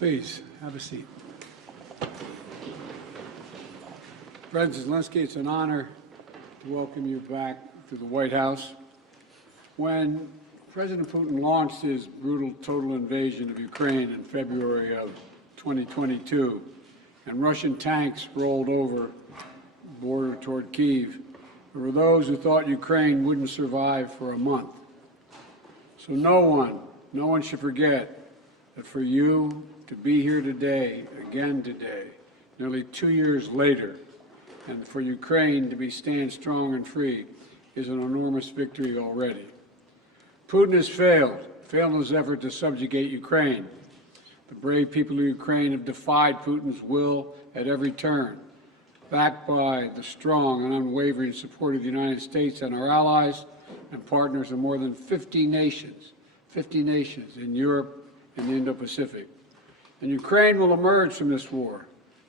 Please, have a seat. President Zelensky, it's an honor to welcome you back to the White House. When President Putin launched his brutal total invasion of Ukraine in February of 2022, and Russian tanks rolled over the border toward Kyiv, there were those who thought Ukraine wouldn't survive for a month. So no one should forget that for you to be here today, again today, nearly 2 years later, and for Ukraine to stand strong and free is an enormous victory already. Putin has failed in his effort to subjugate Ukraine. The brave people of Ukraine have defied Putin's will at every turn, backed by the strong and unwavering support of the United States and our allies and partners in more than 50 nations in Europe and the Indo-Pacific. And Ukraine will emerge from this war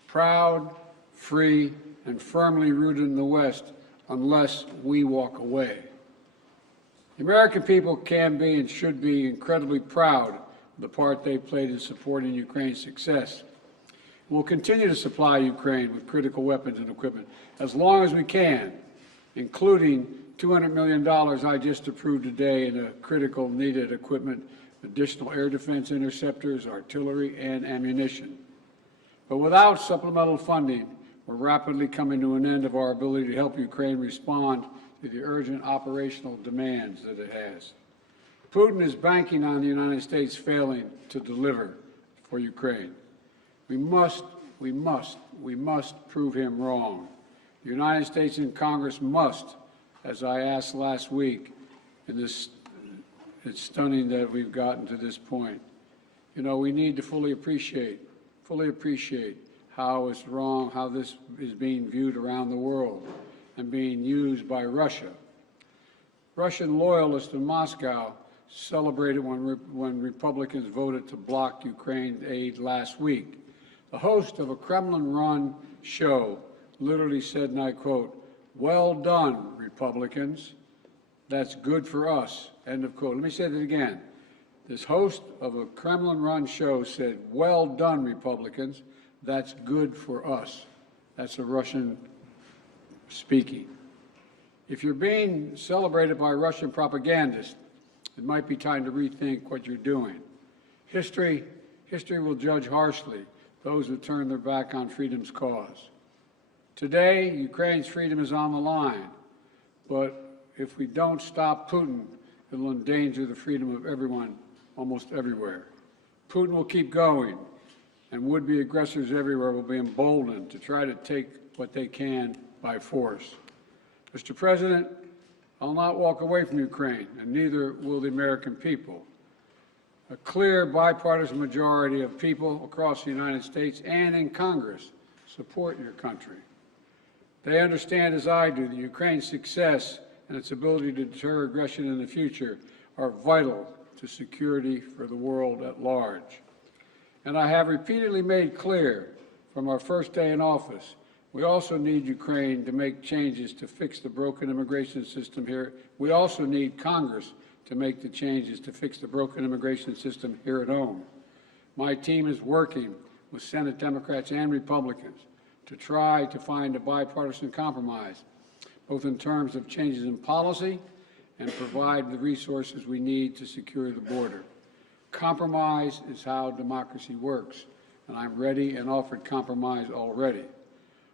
proud, free, and firmly rooted in the West unless we walk away. The American people can be and should be incredibly proud of the part they played in supporting Ukraine's success. We'll continue to supply Ukraine with critical weapons and equipment as long as we can, including $200 million I just approved today in a critical needed equipment, additional air defense interceptors, artillery, and ammunition. But without supplemental funding, we're rapidly coming to an end of our ability to help Ukraine respond to the urgent operational demands that it has. Putin is banking on the United States failing to deliver for Ukraine. We must prove him wrong. The United States and Congress must, as I asked last week, it's stunning that we've gotten to this point. You know, we need to fully appreciate how it's wrong, how this is being viewed around the world and being used by Russia. Russian loyalists in Moscow celebrated when Republicans voted to block Ukraine aid last week. The host of a Kremlin-run show literally said, and I quote, "Well done, Republicans. That's good for us," end of quote. Let me say that again. This host of a Kremlin-run show said, "Well done, Republicans. That's good for us." That's a Russian speaking. If you're being celebrated by Russian propagandists, it might be time to rethink what you're doing. History will judge harshly those who turn their back on freedom's cause. Today, Ukraine's freedom is on the line, but if we don't stop Putin, it will endanger the freedom of everyone almost everywhere. Putin will keep going, and would-be aggressors everywhere will be emboldened to try to take what they can by force. Mr. President, I'll not walk away from Ukraine, and neither will the American people. A clear bipartisan majority of people across the United States and in Congress support your country. They understand, as I do, that Ukraine's success and its ability to deter aggression in the future are vital to security for the world at large. And I have repeatedly made clear from our first day in office, we also need Ukraine to make changes to fix the broken immigration system here. We also need Congress to make the changes to fix the broken immigration system here at home. My team is working with Senate Democrats and Republicans to try to find a bipartisan compromise, both in terms of changes in policy and provide the resources we need to secure the border. Compromise is how democracy works, and I'm ready and offered compromise already.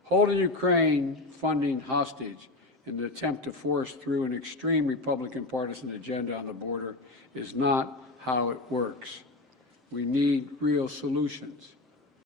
Holding Ukraine funding hostage in the attempt to force through an extreme Republican partisan agenda on the border is not how it works. We need real solutions.